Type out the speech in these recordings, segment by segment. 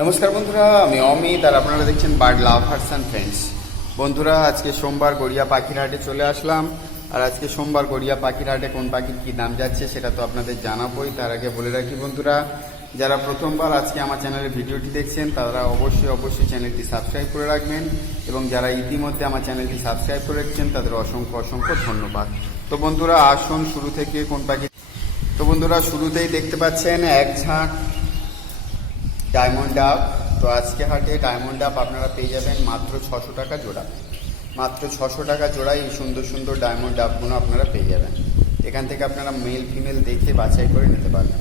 নমস্কার বন্ধুরা, আমি অমিত আর আপনারা দেখছেন বার্ড লাভ হার্সান ফ্রেন্ডস বন্ধুরা, আজকে সোমবার গড়িয়া পাখির হাটে চলে আসলাম। আর আজকে সোমবার গড়িয়া পাখির হাটে কোন পাখির কী দাম যাচ্ছে সেটা তো আপনাদের জানাবোই। তার আগে বলে রাখি বন্ধুরা, যারা প্রথমবার আজকে আমার চ্যানেলের ভিডিওটি দেখছেন, তারা অবশ্যই অবশ্যই চ্যানেলটি সাবস্ক্রাইব করে রাখবেন এবং যারা ইতিমধ্যে আমার চ্যানেলটি সাবস্ক্রাইব করে রেখেছেন, তাদের অসংখ্য অসংখ্য ধন্যবাদ। তো বন্ধুরা, আসুন শুরু থেকে কোন পাখি তো বন্ধুরা, শুরুতেই দেখতে পাচ্ছেন এক ঝাঁক ডায়মন্ড ডাব তো আজকে হাটে ডায়মন্ড ডাব আপনারা পেয়ে যাবেন মাত্র ছশো টাকা জোড়া। মাত্র ছশো টাকা জোড়ায় এই সুন্দর সুন্দর ডায়মন্ড ডাবগুলো আপনারা পেয়ে যাবেন। এখান থেকে আপনারা মেল ফিমেল দেখে বাছাই করে নিতে পারবেন।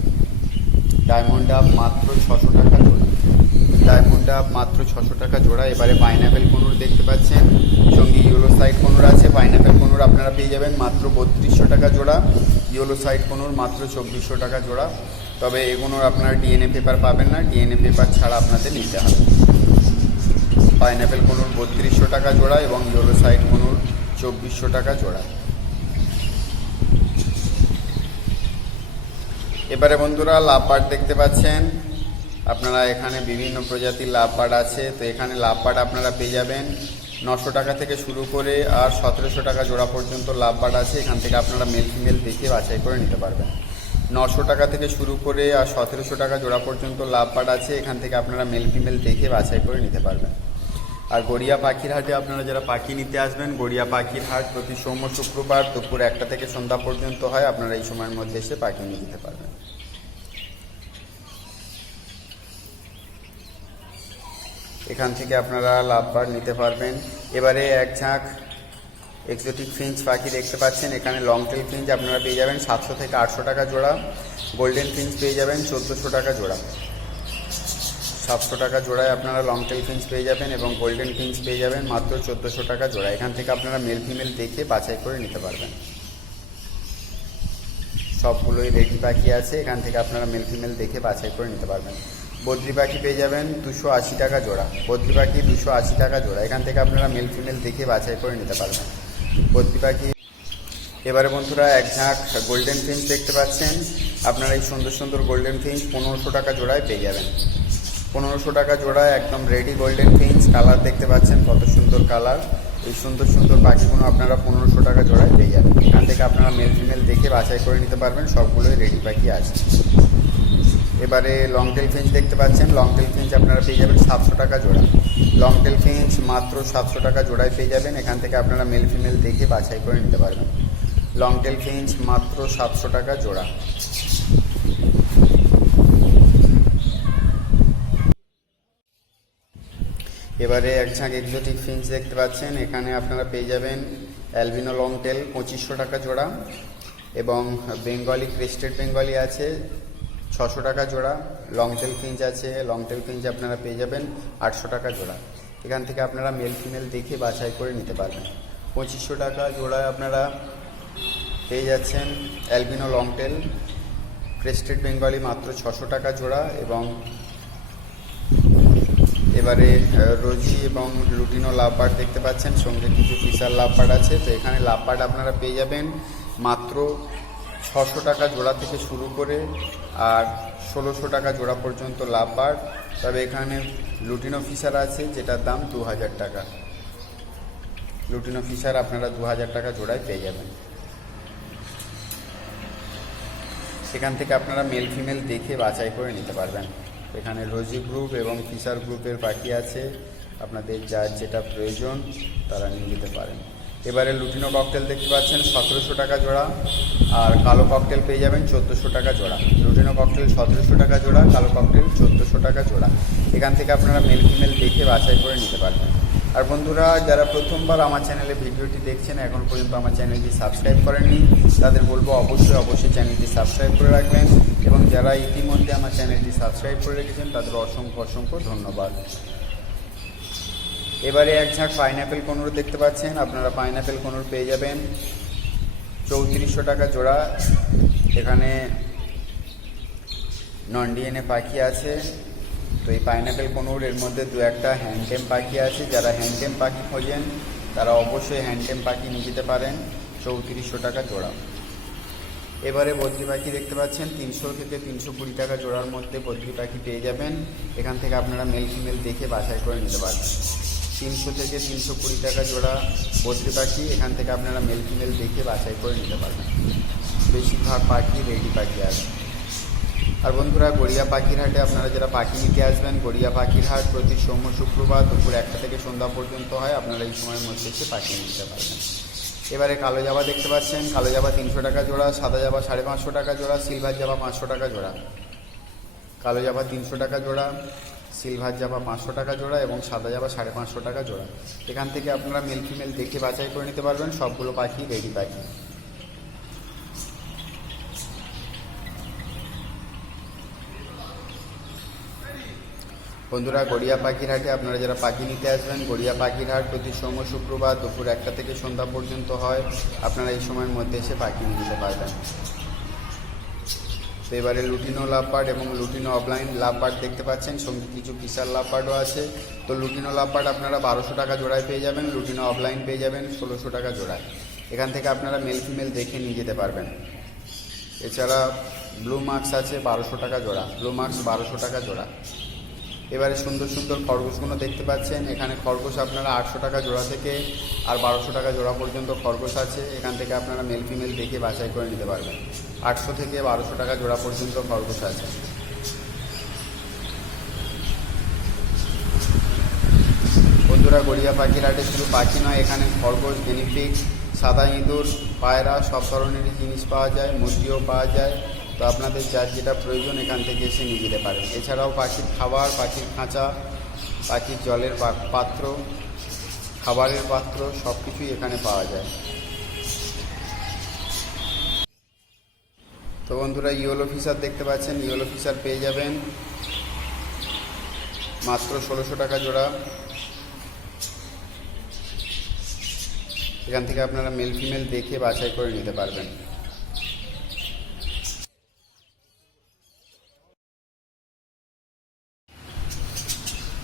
ডায়মন্ড ডাব মাত্র ছশো টাকা জোড়া। ডায়মন্ড ডাব মাত্র ছশো টাকা জোড়া। এবারে পাইনাপেল কোনুর দেখতে পাচ্ছেন। সঙ্গে ইয়েলো সাইড কোনুর আছে। পাইনাপেল কোনুর আপনারা পেয়ে যাবেন মাত্র বত্রিশশো টাকা জোড়া। ইয়েলো সাইড কোনুর মাত্র চব্বিশশো টাকা জোড়া। তবে এগুলোর আপনারা ডিএনএ পেপার পাবেন না। ডিএনএ পেপার ছাড়া আপনাদের নিতে হবে। পাইনাপেল কোনুর বত্রিশশো টাকা জোড়া এবং ইয়েলো সাইড কোনুর চব্বিশশো টাকা জোড়া। এবারে বন্ধুরা লাভবার্ড দেখতে পাচ্ছেন। আপনারা এখানে বিভিন্ন প্রজাতির লাভবার্ড আছে। তো এখানে লাভবার্ড আপনারা পেয়ে যাবেন। নশো টাকা থেকে শুরু করে আর সতেরোশো টাকা জোড়া পর্যন্ত লাভ লাভবার্ড আছে। এখান থেকে আপনারা মেল ফিমেল দেখে বাছাই করে নিতে পারবেন। নশো টাকা থেকে শুরু করে আর সতেরোশো টাকা জোড়া পর্যন্ত লাভবার্ড আছে, এখান থেকে আপনারা মেল ফিমেল দেখে বাছাই করে নিতে পারবেন। আর গড়িয়া পাখির হাটে আপনারা যারা পাখি নিতে আসবেন, গড়িয়া পাখির হাট প্রতি সোম শুক্রবার দুপুর একটা থেকে সন্ধ্যা পর্যন্ত হয়, আপনারা এই সময়ের মধ্যে এসে পাখি নিয়ে যেতে পারবেন। এখান থেকে আপনারা লাভবার নিতে পারবেন। এবারে এক ঝাঁক এক্সোটিক ফিঞ্চ পাখি দেখতে পাচ্ছেন। এখানে লং টেল ফিঞ্চ আপনারা পেয়ে যাবেন সাতশো থেকে আটশো টাকা জোড়া। গোল্ডেন ফিঞ্চ পেয়ে যাবেন চোদ্দোশো টাকা জোড়া। সাতশো টাকা জোড়ায় আপনারা লং টেল ফিঞ্চ পেয়ে যাবেন এবং গোল্ডেন ফিঞ্চ পেয়ে যাবেন মাত্র চোদ্দোশো টাকা জোড়া। এখান থেকে আপনারা মেল ফিমেল দেখে বাছাই করে নিতে পারবেন। সবগুলোই রেডি পাখি আছে। এখান থেকে আপনারা মেল ফিমেল দেখে বাছাই করে নিতে পারবেন। বদ্রি পাখি পেয়ে যাবেন দুশো আশি টাকা জোড়া। বদ্রি পাখি দুশো আশি টাকা জোড়া। এখান থেকে আপনারা মেল ফিমেল দেখে বাছাই করে নিতে পারবেন। বদ্রি পাখি। এবারে বন্ধুরা এক ঝাঁক গোল্ডেন ফিঞ্চ দেখতে পাচ্ছেন। আপনারা এই সুন্দর সুন্দর গোল্ডেন ফিঞ্চ পনেরোশো টাকা জোড়ায় পেয়ে যাবেন। পনেরোশো টাকা জোড়ায় একদম রেডি গোল্ডেন ফিঞ্চ কালার দেখতে পাচ্ছেন, কত সুন্দর কালার এই সুন্দর সুন্দর পাখিগুলো আপনারা পনেরোশো টাকা জোড়ায় পেয়ে যাবেন। এখান থেকে আপনারা মেল ফিমেল দেখে বাছাই করে নিতে পারবেন, সবগুলোই রেডি পাখি আছে। এবারে লং টেল ফিঞ্চ দেখতে পাচ্ছেন। লং টেল ফিঞ্চ আপনারা পেয়ে যাবেন সাতশো টাকা জোড়া। লং টেল ফিঞ্চ মাত্র সাতশো টাকা জোড়ায় পেয়ে যাবেন। এখান থেকে আপনারা মেল ফিমেল দেখে বাছাই করে নিতে পারবেন। লং টেল ফিঞ্চ মাত্র সাতশো টাকা জোড়া। এবারে এক ঝাঁক এক্সোটিক ফিঞ্চ দেখতে পাচ্ছেন। এখানে আপনারা পেয়ে যাবেন অ্যালবিনো লং টেল পঁচিশশো টাকা জোড়া এবং বেঙ্গলি ক্রেস্টেড বেঙ্গলি আছে। ছশো টাকা জোড়া লং টেল ফিঞ্চ আছে লং টেল ফিঞ্চ আপনারা পেয়ে যাবেন আটশো টাকা জোড়া। এখান থেকে আপনারা মেল ফিমেল দেখে বাছাই করে নিতে পারবেন। পঁচিশশো টাকা জোড়ায় আপনারা পেয়ে যাচ্ছেন albino long tail crested Bengali মাত্র ছশো টাকা জোড়া এবং এবারে রোজি এবং লুটিনো লাভবার্ড দেখতে পাচ্ছেন, সঙ্গে কিছু ফিসার লাভবার্ড আছে। তো এখানে লাভবার্ড আপনারা পেয়ে যাবেন মাত্র ছশো টাকা জোড়া থেকে শুরু করে আর ষোলোশো টাকা জোড়া পর্যন্ত লাভ লাভবার্ড তবে এখানে লুটিনো ফিসার আছে, যেটার দাম দু হাজার টাকা। লুটিনো ফিসার আপনারা দু হাজার টাকা জোড়ায় পেয়ে যাবেন। সেখান থেকে আপনারা মেল ফিমেল দেখে বাছাই করে নিতে পারবেন। এখানে রোজি গ্রুপ এবং ফিশার গ্রুপের পাখি আছে। আপনাদের যার যেটা প্রয়োজন, তারা নিয়ে যেতে পারেন। এবারে লুটিনো ককটেল দেখতে পাচ্ছেন, সতেরোশো টাকা জোড়া। আর কালো ককটেল পেয়ে যাবেন চোদ্দোশো টাকা জোড়া। লুটিনো ককটেল সতেরোশো টাকা জোড়া, কালো ককটেল চোদ্দোশো টাকা জোড়া। এখান থেকে আপনারা মেল ফিমেল দেখে বাছাই করে নিতে পারবেন। আর বন্ধুরা, যারা প্রথমবার আমার চ্যানেলে ভিডিওটি দেখছেন, এখন পর্যন্ত আমার চ্যানেলটি সাবস্ক্রাইব করেননি, তাদের বলব অবশ্যই অবশ্যই চ্যানেলটি সাবস্ক্রাইব করে রাখবেন এবং যারা ইতিমধ্যে আমার চ্যানেলটি সাবস্ক্রাইব করে রেখেছেন, তাদের অসংখ্য অসংখ্য ধন্যবাদ। এবারে এক ঝাঁক পাইনাপেল কোনুর দেখতে পাচ্ছেন। আপনারা পাইনাপেল কোনুর পেয়ে যাবেন। চৌত্রিশশো টাকা জোড়া। এখানে নন ডিএনএ পাখি আছে। তো এই পাইনাপেল কোনুর, এর মধ্যে দু একটা হ্যান্ডটেম পাখি আছে। যারা হ্যান্ডটেম পাখি খোঁজেন, তারা অবশ্যই হ্যান্ডটেম পাখি নিয়ে যেতে পারেন। চৌত্রিশশো টাকা জোড়া। এবারে বদ্রি পাখি দেখতে পাচ্ছেন, তিনশো থেকে তিনশো কুড়ি টাকা জোড়ার মধ্যে বদ্রি পাখি পেয়ে যাবেন। এখান থেকে আপনারা মেল ফিমেল দেখে বাছাই করে নিতে পারবেন। তিনশো থেকে তিনশো কুড়ি টাকা জোড়া বদ্রি পাখি, এখান থেকে আপনারা মেল ফিমেল দেখে বাছাই করে নিতে পারবেন। বেশিরভাগ পাখি রেডি পাখি আছে আর বন্ধুরা, গড়িয়া পাখির হাটে আপনারা যারা পাখি নিতে আসবেন, গড়িয়া পাখির হাট প্রতি সোম শুক্রবার দুপুর একটা থেকে সন্ধ্যা পর্যন্ত হয়, আপনারা এই সময়ের মধ্যে এসে পাখি নিতে পারবেন। এবারে কালো জাবা দেখতে পাচ্ছেন, কালো জাবা তিনশো টাকা জোড়া, সাদা জাবা সাড়ে পাঁচশো টাকা জোড়া, সিলভার জাবা পাঁচশো টাকা জোড়া। কালো জাবা তিনশো টাকা জোড়া সিলভার জাবা পাঁচশো টাকা জোড়া এবং সাদা জাবা সাড়ে পাঁচশো টাকা জোড়া। এখান থেকে আপনারা মেল ফিমেল দেখে বাছাই করে নিতে পারবেন, সবগুলো পাখি রেডি পাখি। বন্ধুরা, গড়িয়া পাখিরহাটে আপনারা যারা পাখি নিতে আসবেন, গড়িয়া পাখিরহাট প্রতি সোম শুক্রবার দুপুর একটা থেকে সন্ধ্যা পর্যন্ত হয়। আপনারা এই সময়ের মধ্যে এসে পাখি নিতে পারবেন। তো এবারে লুটিনো লাভপাট এবং লুটিনো অফলাইন লাভপাট দেখতে পাচ্ছেন, সঙ্গে কিছু বিশাল লাভপাটও আছে। তো লুটিনো লাভপাট আপনারা বারোশো টাকা জোড়ায় পেয়ে যাবেন, লুটিনো অফলাইন পেয়ে যাবেন ষোলোশো টাকা জোড়ায়। এখান থেকে আপনারা মেল ফিমেল দেখে নিয়ে যেতে পারবেন। এছাড়া ব্লু মার্কস আছে বারোশো টাকা জোড়া ব্লু মার্কস বারোশো টাকা জোড়া। এবারে সুন্দর সুন্দর খরগোশগুলো দেখতে পাচ্ছেন। এখানে খরগোশ আপনারা আটশো টাকা জোড়া থেকে আর বারোশো টাকা জোড়া পর্যন্ত খরগোশ আছে। এখান থেকে আপনারা মেল ফিমেল দেখে বাছাই করে নিতে পারবেন। আটশো থেকে বারোশো টাকা জোড়া পর্যন্ত খরগোশ আছে। বন্ধুরা, গড়িয়া পাখির হাটে শুধু পাখি নয়, এখানে খরগোশ বেনিফিক সাদা ইঁদুর, পায়রা, সব ধরনের জিনিস পাওয়া যায়, মুরগিও পাওয়া যায়। তো আপনাদের যার যেটা প্রয়োজন এখান থেকে এসে নিয়ে যেতে পারেন এছাড়াও পাখির খাবার, পাখির খাঁচা, পাখির জলের পাত্র, খাবারের পাত্র সব কিছুই এখানে পাওয়া যায়। তো বন্ধুরা ইয়েলো ফিশার দেখতে পাচ্ছেন ইয়েলো ফিশার পেয়ে যাবেন। মাত্র ষোলোশো টাকা জোড়া। এখান থেকে আপনারা মেল ফিমেল দেখে বাছাই করে নিতে পারবেন।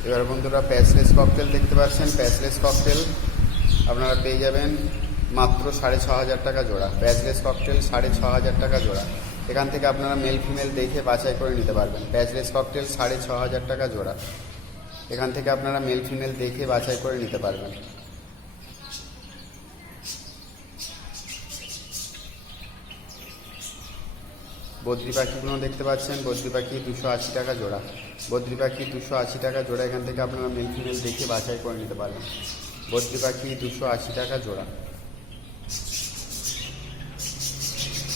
এবার বন্ধুরা প্যাসলেস ককটেল দেখতে পাচ্ছেন, প্যাসলেস ককটেল আপনারা পেয়ে যাবেন মাত্র সাড়ে ছ হাজার টাকা জোড়া। প্যাসলেস ককটেল সাড়ে ছ হাজার টাকা জোড়া। এখান থেকে আপনারা মেল ফিমেল দেখে বাছাই করে নিতে পারবেন। প্যাসলেস ককটেল সাড়ে ছ হাজার টাকা জোড়া। এখান থেকে আপনারা মেল ফিমেল দেখে বাছাই করে নিতে পারবেন। বদ্রি পাখিগুলো দেখতে পাচ্ছেন? বদ্রি পাখি দুশো আশি টাকা জোড়া। বদ্রি পাখি দুশো আশি টাকা জোড়া, এখান থেকে আপনারা মেল ফিমেল দেখে বাছাই করে নিতে পারেন বদ্রি পাখি দুশো আশি টাকা জোড়া।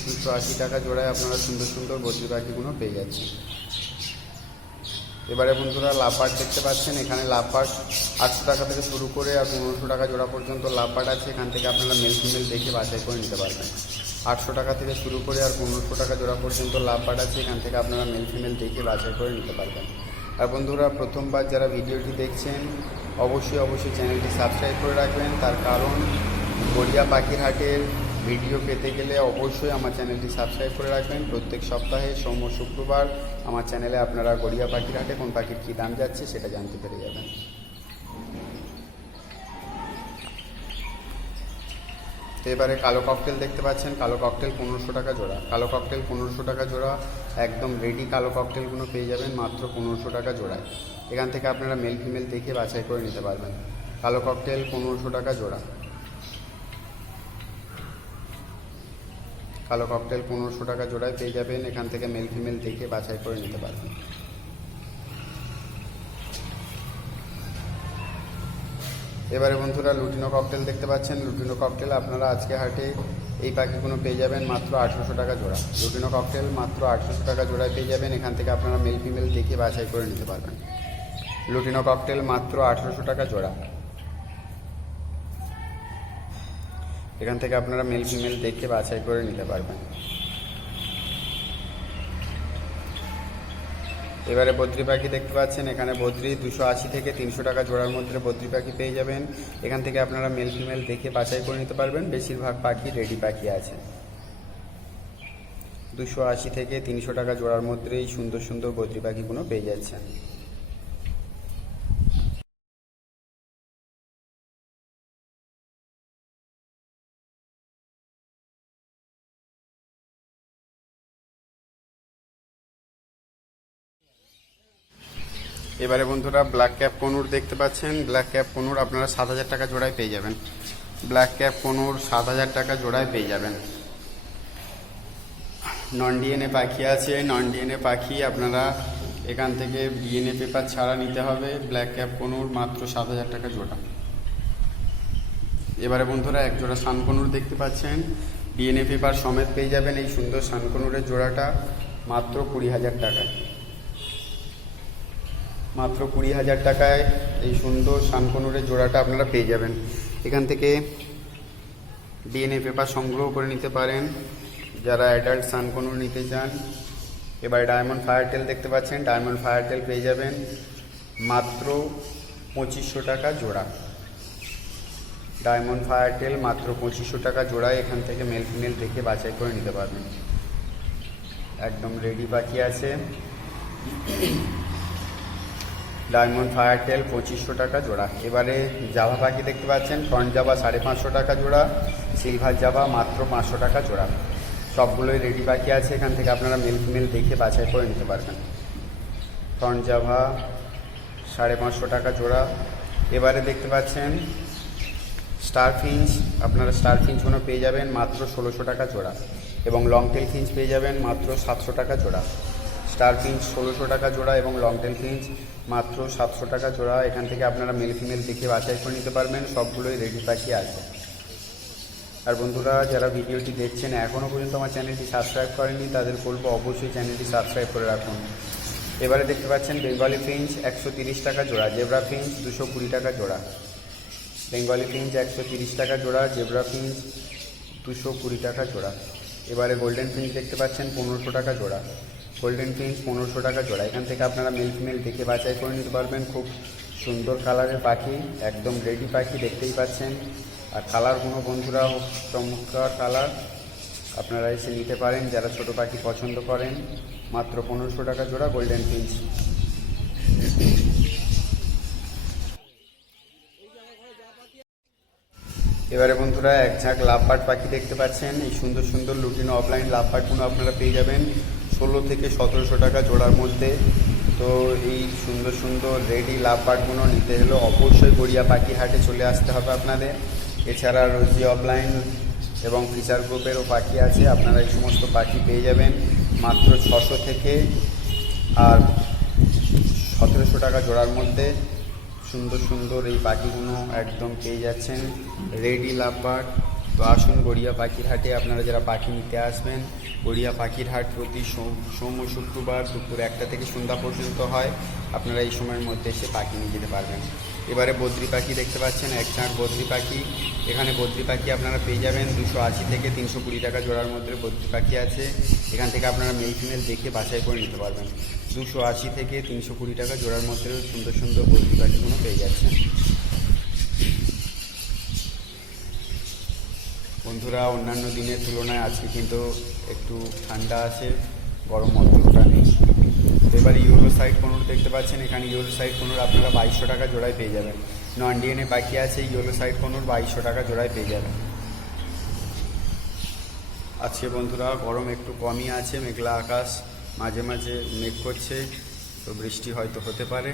দুশো আশি টাকা জোড়ায় আপনারা সুন্দর সুন্দর বদ্রি পাখিগুলো পেয়ে যাচ্ছেন। এবারে বন্ধুরা লাভপাট দেখতে পাচ্ছেন? এখানে লাভপাট আটশো টাকা থেকে শুরু করে আর পনেরোশো টাকা জোড়া পর্যন্ত লাভপাট আছে। এখান থেকে আপনারা মেল ফিমেল দেখে বাছাই করে নিতে পারবেন। আটশো টাকা থেকে শুরু করে আর পনেরোশো টাকা জোড়া পর্যন্ত লাভ আছে এখান থেকে আপনারা মেল ফিমেল দেখে বাছাই করে নিতে পারবেন। আর বন্ধুরা, প্রথমবার যারা ভিডিওটি দেখছেন, অবশ্যই অবশ্যই চ্যানেলটি সাবস্ক্রাইব করে রাখবেন। তার কারণ, গড়িয়া পাখির হাটের ভিডিও পেতে গেলে অবশ্যই আমার চ্যানেলটি সাবস্ক্রাইব করে রাখবেন। প্রত্যেক সপ্তাহে সোম শুক্রবার আমার চ্যানেলে আপনারা গড়িয়া পাখির হাটে কোন পাখির কী দাম যাচ্ছে সেটা জানতে পেরে যাবেন। এবারে কালো ককটেল দেখতে পাচ্ছেন, কালো ককটেল পনেরোশো টাকা জোড়া। কালো ককটেল পনেরোশো টাকা জোড়া, একদম রেডি কালো ককটেলগুলো পেয়ে যাবেন মাত্র পনেরোশো টাকা জোড়ায়। এখান থেকে আপনারা মেল ফিমেল দেখে বাছাই করে নিতে পারবেন। কালো ককটেল পনেরোশো টাকা জোড়া। কালো ককটেল পনেরোশো টাকা জোড়ায় পেয়ে যাবেন, এখান থেকে মেল ফিমেল দেখে বাছাই করে নিতে পারবেন। এবারে বন্ধুরা লুটিনো ককটেল দেখতে পাচ্ছেন। লুটিনো ককটেল আপনারা আজকে হাটে এই পাখিগুলো পেয়ে যাবেন মাত্র আঠেরোশো টাকা জোড়া। লুটিনো ককটেল মাত্র আঠেরোশো টাকা জোড়ায় পেয়ে যাবেন। এখান থেকে আপনারা মেল ফিমেল দেখে বাছাই করে নিতে পারবেন। লুটিনো ককটেল মাত্র আঠেরোশো টাকা জোড়া। এখান থেকে আপনারা মেল ফিমেল দেখে বাছাই করে নিতে পারবেন। এবারে বদ্রি পাখি দেখতে পাচ্ছেন, এখানে বদ্রি দুশো আশি থেকে তিনশো টাকা জোড়ার মধ্যে বদ্রি পাখি পেয়ে যাবেন। এখান থেকে আপনারা মেল ফিমেল দেখে বাছাই করে নিতে পারবেন। বেশিরভাগ পাখি রেডি পাখি আছে। দুশো আশি থেকে তিনশো টাকা জোড়ার মধ্যেই সুন্দর সুন্দর বদ্রি পাখিগুলো পেয়ে যাচ্ছেন। এবারে বন্ধুরা ব্ল্যাক ক্যাপ কনুর দেখতে পাচ্ছেন। ব্ল্যাক ক্যাপ কনুর আপনারা সাত হাজার টাকা জোড়ায় পেয়ে যাবেন। ব্ল্যাক ক্যাপ কনুর সাত হাজার টাকা জোড়ায় পেয়ে যাবেন। নন ডিএনএ পাখি আছে। নন ডিএনএ পাখি আপনারা এখান থেকে ডিএনএ পেপার ছাড়া নিতে হবে। ব্ল্যাক ক্যাপ কনুর মাত্র সাত হাজার টাকা জোড়া। এবারে বন্ধুরা এক জোড়া সানকনুর দেখতে পাচ্ছেন। ডিএনএ পেপার সমেত পেয়ে যাবেন এই সুন্দর সানকনুরের জোড়াটা মাত্র কুড়ি হাজার টাকায়। মাত্র কুড়ি হাজার টাকায় এই সুন্দর সানকনুরের জোড়াটা আপনারা পেয়ে যাবেন। এখান থেকে ডিএনএ পেপার সংগ্রহ করে নিতে পারেন। যারা অ্যাডাল্ট সানকনুর নিতে চান, এবার ডায়মন্ড ফায়ার ফায়ারটেল দেখতে পাচ্ছেন ডায়মন্ড ফায়ার ফায়ারটেল পেয়ে যাবেন। মাত্র পঁচিশশো টাকা জোড়া। ডায়মন্ড ফায়ার ফায়ারটেল মাত্র পঁচিশশো টাকা জোড়ায় এখান থেকে মেল ফিমেল দেখে বাছাই করে নিতে পারবেন। একদম রেডি বাকি আছে। ডায়মন্ড ফায়ারটেল পঁচিশশো টাকা জোড়া। এবারে জাভা পাখি দেখতে পাচ্ছেন ফ্রন্ট জাভা সাড়ে পাঁচশো টাকা জোড়া সিলভার জাভা মাত্র পাঁচশো টাকা জোড়া। সবগুলোই রেডি পাখি আছে, এখান থেকে আপনারা মেল ফিমেল দেখে বাছাই করে নিতে পারবেন। ফ্রন্ট জাভা সাড়ে পাঁচশো টাকা জোড়া। এবারে দেখতে পাচ্ছেন স্টার ফিঞ্চ আপনারা স্টার ফিঞ্চগুলো পেয়ে যাবেন মাত্র ষোলোশো টাকা জোড়া এবং লং টেল ফিঞ্চ পেয়ে যাবেন মাত্র সাতশো টাকা জোড়া। স্টার ফিঞ্চ ষোলোশো টাকা জোড়া এবং লং টেল ফিঞ্চ মাত্র সাতশো টাকা জোড়া। এখান থেকে আপনারা মেল ফিমেল দেখে বাছাই করে নিতে পারবেন। সবগুলোই রেডি পাখি আছে। আর বন্ধুরা, যারা ভিডিওটি দেখছেন এখনও পর্যন্ত আমার চ্যানেলটি সাবস্ক্রাইব করেনি তাদের বলব অবশ্যই চ্যানেলটি সাবস্ক্রাইব করে রাখুন। এবারে দেখতে পাচ্ছেন বেঙ্গলি ফিঞ্চ একশো টাকা জোড়া জেব্রা ফিঞ্চ দুশো টাকা জোড়া। বেঙ্গলি ফিঞ্চ একশো টাকা জোড়া জেব্রা ফিঞ্চ দুশো টাকা জোড়া। এবারে গোল্ডেন ফিঞ্চ দেখতে পাচ্ছেন পনেরোশো টাকা জোড়া। গোল্ডেন ফিঞ্চ পনেরোশো টাকা জোড়া। এখান থেকে আপনারা মিল্ক ফিমেল দেখে বাছাই করে নিতে পারবেন। খুব সুন্দর কালারের পাখি, একদম রেডি পাখি দেখতেই পাচ্ছেন। আর কালারগুলো বন্ধুরা চমৎকার কালার আপনারা এসে নিতে পারেন, যারা ছোট পাখি পছন্দ করেন। মাত্র পনেরোশো টাকা জোড়া গোল্ডেন ফিঞ্চ এবারে বন্ধুরা, এক ঝাঁক লাভবার্ড পাখি দেখতে পাচ্ছেন। এই সুন্দর সুন্দর লুটিনো অফলাইন লাভবার্ডগুলো আপনারা পেয়ে যাবেন। ষোলো থেকে সতেরোশো টাকা জোড়ার মধ্যে। তো এই সুন্দর সুন্দর রেডি লাভবার্ডগুলো নিতে হলে অবশ্যই গড়িয়া পাখি হাটে চলে আসতে হবে আপনাদের। এছাড়া রোজি অফলাইন এবং ফিচার গ্রুপেরও পাখি আছে, আপনারা এই সমস্ত পাখি পেয়ে যাবেন। মাত্র ছশো থেকে আর সতেরোশো টাকা জোড়ার মধ্যে সুন্দর সুন্দর এই পাখিগুলো একদম পেয়ে যাচ্ছেন। রেডি লাভবার্ড তো আসুন গড়িয়া পাখির হাটে আপনারা যারা পাখি নিতে আসবেন, গড়িয়া পাখির হাট প্রতি সোম ও শুক্রবার দুপুর একটা থেকে সন্ধ্যা পর্যন্ত হয়। আপনারা এই সময়ের মধ্যে এসে পাখি নিয়ে যেতে পারবেন। এবারে বদ্রি পাখি দেখতে পাচ্ছেন, এক চাঁট বদ্রি পাখি। এখানে বদ্রি পাখি আপনারা পেয়ে যাবেন দুশো আশি থেকে তিনশো কুড়ি টাকা জোড়ার মধ্যে বদ্রি পাখি আছে। এখান থেকে আপনারা মেল ফিমেল দেখে বাছাই করে নিতে পারবেন। দুশো আশি থেকে তিনশো কুড়ি টাকা জোড়ার মধ্যে সুন্দর সুন্দর বদ্রি পাখিগুলো পেয়ে যাচ্ছেন। বন্ধুরা, অন্যান্য দিনের তুলনায় আজকে কিন্তু একটু ঠান্ডা আছে, গরম অতটা নেই। এবার ইউরো সাইড কোনোর দেখতে পাচ্ছেন, এখানে ইউরো সাইড কোনোর আপনারা বাইশশো টাকা জোড়ায় পেয়ে যাবেন। নন ডিএনএ বাকি আছে ইউরো সাইড কোনোর বাইশশো টাকা জোড়ায় পেয়ে যাবেন। আজকে বন্ধুরা, গরম একটু কমই আছে, মেঘলা আকাশ মাঝে মাঝে মেঘ করছে, তো বৃষ্টি হয়তো হতে পারে।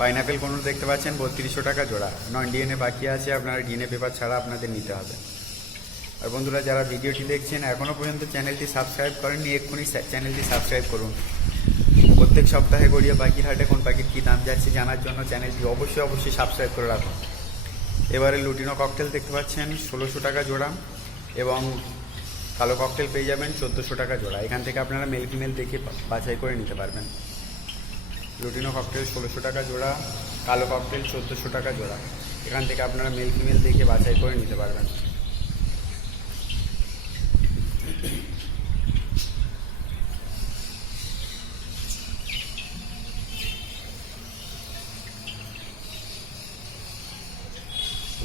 পাইনাপেল কোনোর দেখতে পাচ্ছেন, বত্রিশশো টাকা জোড়া। নন ডিএনএ বাকি আছে, আপনারা ডিএনএ পেপার ছাড়া আপনাদের নিতে হবে। আর বন্ধুরা, যারা ভিডিওটি দেখছেন এখনও পর্যন্ত চ্যানেলটি সাবস্ক্রাইব করেননি, এক্ষুনি চ্যানেলটি সাবস্ক্রাইব করুন। প্রত্যেক সপ্তাহে গড়িয়া পাখির হাটে কোন পাখির কী দাম যাচ্ছে জানার জন্য চ্যানেলটি অবশ্যই অবশ্যই সাবস্ক্রাইব করে রাখুন। এবারে লুটিনো ককটেল দেখতে পাচ্ছেন, ষোলোশো টাকা জোড়া এবং কালো ককটেল পেয়ে যাবেন চোদ্দোশো টাকা জোড়া। এখান থেকে আপনারা মেল ফিমেল দেখে বাছাই করে নিতে পারবেন। লুটিনো ককটেল ষোলোশো টাকা জোড়া, কালো ককটেল চোদ্দোশো টাকা জোড়া। এখান থেকে আপনারা মেল ফিমেল দেখে বাছাই করে নিতে পারবেন।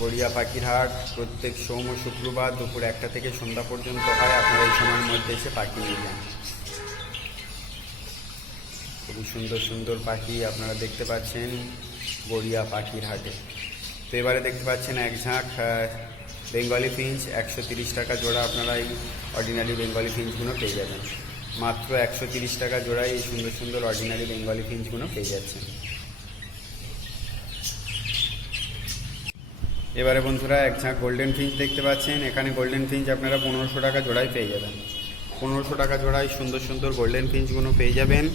গড়িয়া পাখির হাট প্রত্যেক সোম ও শুক্রবার দুপুর একটা থেকে সন্ধ্যা পর্যন্ত হয়। আপনারা এই সময়ের মধ্যে এসে পাখি নিয়ে যান। সুন্দর সুন্দর পাখি আপনারা দেখতে পাচ্ছেন গড়িয়া পাখির হাটে। তো এবারে দেখতে পাচ্ছেন এক ঝাঁক বেঙ্গলি ফিঞ্চ, একশো তিরিশ টাকা জোড়া আপনারা এই অর্ডিনারি বেঙ্গলি ফিঞ্চগুলো পেয়ে যাবেন। মাত্র একশো তিরিশ টাকা জোড়ায় এই সুন্দর সুন্দর অর্ডিনারি বেঙ্গলি ফিঞ্চগুলো পেয়ে যাচ্ছেন। এবারে বন্ধুরা এক ঝাঁক গোল্ডেন ফিঞ্চ দেখতে পাচ্ছেন। এখানে গোল্ডেন ফিঞ্চ আপনারা পনেরোশো টাকা জোড়ায় পেয়ে যাবেন। পনেরোশো টাকা জোড়ায় সুন্দর সুন্দর গোল্ডেন ফিঞ্চগুলো পেয়ে যাবেন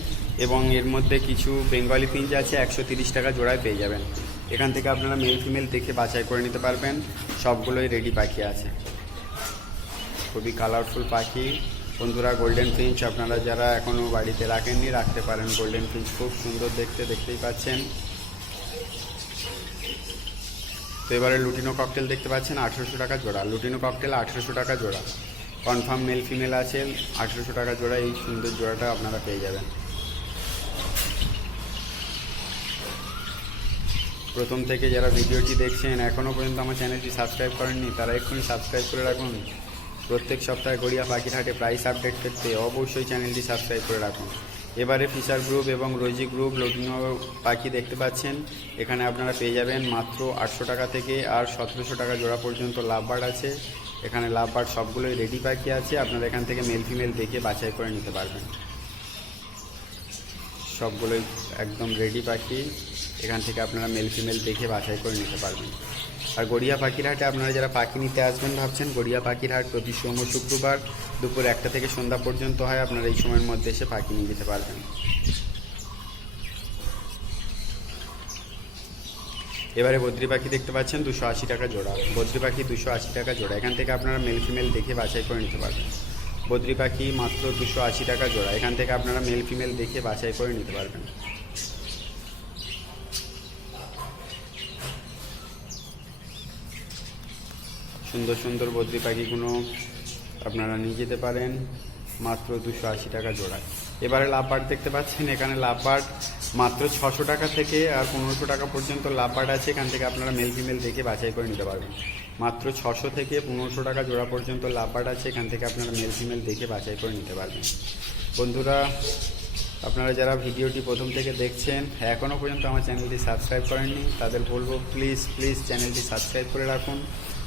এবং এর মধ্যে কিছু বেঙ্গলি ফিঞ্চ আছে, একশো টাকা জোড়ায় পেয়ে যাবেন। এখান থেকে আপনারা মেল ফিমেল দেখে বাছাই করে নিতে পারবেন। সবগুলোই রেডি পাখি আছে। খুবই কালারফুল পাখি। বন্ধুরা গোল্ডেন ফিঞ্চ আপনারা যারা এখনও বাড়িতে রাখেননি, রাখতে পারেন। গোল্ডেন ফিঞ্চ খুব সুন্দর দেখতে, দেখতেই পাচ্ছেন। তো এবারে লুটিনো ককটেল দেখতে পাচ্ছেন, আঠেরোশো টাকা জোড়া। লুটিনো ককটেল আঠেরোশো টাকা জোড়া। কনফার্ম মেল ফিমেল আছে, আঠেরোশো টাকা জোড়া, এই সুন্দর জোড়াটা আপনারা পেয়ে যাবেন। প্রথম থেকে যারা ভিডিওটি দেখছেন এখনও পর্যন্ত আমার চ্যানেলটি সাবস্ক্রাইব করেননি, তারা এক্ষুনি সাবস্ক্রাইব করে রাখুন। প্রত্যেক সপ্তাহে গড়িয়া পাখির হাটে প্রাইস আপডেট করতে অবশ্যই চ্যানেলটি সাবস্ক্রাইব করে রাখুন। এবারে ফিশার গ্রুপ এবং রোজি গ্রুপ লটিনো পাখি দেখতে পাচ্ছেন। এখানে আপনারা পেয়ে যাবেন মাত্র আটশো টাকা থেকে আর সতেরোশো টাকা জোড়া পর্যন্ত লাভবার্ড আছে। এখানে লাভবার্ড সবগুলোই রেডি পাখি আছে। আপনারা এখান থেকে মেল ফিমেল দেখে বাছাই করে নিতে পারবেন। সবগুলোই একদম রেডি পাখি এখান থেকে আপনারা মেল ফিমেল দেখে বাছাই করে নিতে পারবেন। আর গড়িয়া পাখির হাটে আপনারা যারা পাখি নিতে আসবেন ভাবছেন, গড়িয়া পাখির হাট প্রতি সোম শুক্রবার দুপুর একটা থেকে সন্ধ্যা পর্যন্ত হয়। আপনারা এই সময়ের মধ্যে এসে পাখি নিয়ে যেতে পারবেন। এবারে বদ্রি পাখি দেখতে পাচ্ছেন দুশো আশি টাকা জোড়া। বদ্রি পাখি দুশো আশি টাকা জোড়া। এখান থেকে আপনারা মেল ফিমেল দেখে বাছাই করে নিতে পারবেন। বদ্রি পাখি মাত্র দুশো আশি টাকা জোড়া। এখান থেকে আপনারা মেল ফিমেল দেখে বাছাই করে নিতে পারবেন। সুন্দর সুন্দর বদ্রি পাখিগুলো আপনারা নিয়ে যেতে পারেন। মাত্র দুশো আশি টাকা জোড়া। এবারে লাভবার্ড দেখতে পাচ্ছেন। এখানে লাভবার্ড মাত্র ছশো টাকা থেকে আর পনেরোশো টাকা পর্যন্ত লাভবার্ড আছে, এখান থেকে আপনারা মেল ফিমেল দেখে বাছাই করে নিতে পারবেন। মাত্র ছশো থেকে পনেরোশো টাকা জোড়া পর্যন্ত লাভবার্ড আছে, এখান থেকে আপনারা মেল ফিমেল দেখে বাছাই করে নিতে পারবেন। বন্ধুরা, আপনারা যারা ভিডিওটি প্রথম থেকে দেখছেন এখনও পর্যন্ত আমার চ্যানেলটি সাবস্ক্রাইব করেননি, তাদের বলব প্লিজ প্লিজ চ্যানেলটি সাবস্ক্রাইব করে রাখুন।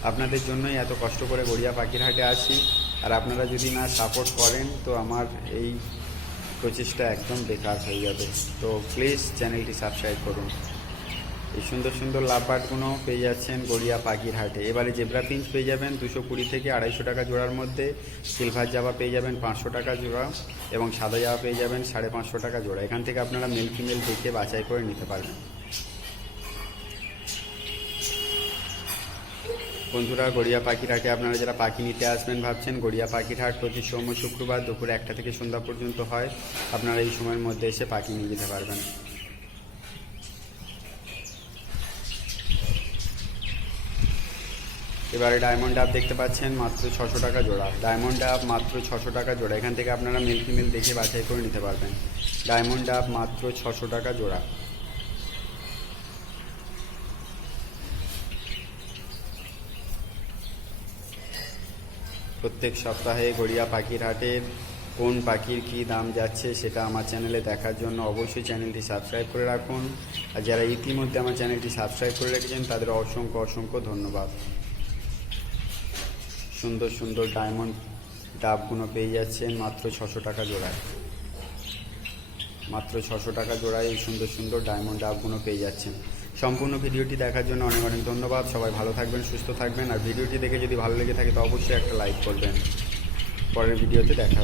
আপনাদের জন্যই এত কষ্ট করে গড়িয়া পাখির হাটে আসি। আর আপনারা যদি না সাপোর্ট করেন, তো আমার এই প্রচেষ্টা একদম বেকার হয়ে যাবে। তো প্লিজ চ্যানেলটি সাবস্ক্রাইব করুন। এই সুন্দর সুন্দর লাভবার্ডগুলো পেয়ে যাচ্ছেন গড়িয়া পাখির হাটে। এবারে জেব্রা পিঞ্চ পেয়ে যাবেন দুশো কুড়ি থেকে আড়াইশো টাকা জোড়ার মধ্যে। সিলভার জাবা পেয়ে যাবেন পাঁচশো টাকা জোড়া এবং সাদা জাবা পেয়ে যাবেন সাড়ে পাঁচশো টাকা জোড়া। এখান থেকে আপনারা মেল ফিমেল দেখে বাছাই করে নিতে পারবেন। বন্ধুরা, গড়িয়া পাখির হাটে আপনারা যারা পাখি নিতে আসবেন ভাবছেন, গড়িয়া পাখির হাট প্রতি সোম শুক্রবার দুপুর একটা থেকে সন্ধ্যা পর্যন্ত হয়। আপনারা এই সময়ের মধ্যে এসে পাখি নিয়ে যেতে পারবেন। এবারে ডায়মন্ড ডাব দেখতে পাচ্ছেন, মাত্র ছশো টাকা জোড়া। ডায়মন্ড ডাব মাত্র ছশো টাকা জোড়া। এখান থেকে আপনারা মিল্কি মিল দেখে বাছাই করে নিতে পারবেন। ডায়মন্ড ডাব মাত্র ছশো টাকা জোড়া। প্রত্যেক সপ্তাহে গড়িয়া পাখির হাটের কোন পাখির কী দাম যাচ্ছে সেটা আমার চ্যানেলে দেখার জন্য অবশ্যই চ্যানেলটি সাবস্ক্রাইব করে রাখুন। আর যারা ইতিমধ্যে আমার চ্যানেলটি সাবস্ক্রাইব করে রেখেছেন, তাদের অসংখ্য অসংখ্য ধন্যবাদ। সুন্দর সুন্দর ডায়মন্ড ডাবগুলো পেয়ে যাচ্ছেন মাত্র ছশো টাকা জোড়ায়। মাত্র ছশো টাকা জোড়ায় এই সুন্দর সুন্দর ডায়মন্ড ডাবগুলো পেয়ে যাচ্ছেন। সম্পূর্ণ ভিডিওটি দেখার জন্য অনেক অনেক ধন্যবাদ। সবাই ভালো থাকবেন, সুস্থ থাকবেন। আর ভিডিওটি দেখে যদি ভালো লেগে থাকে, তো অবশ্যই একটা লাইক করবেন। পরের ভিডিওতে দেখা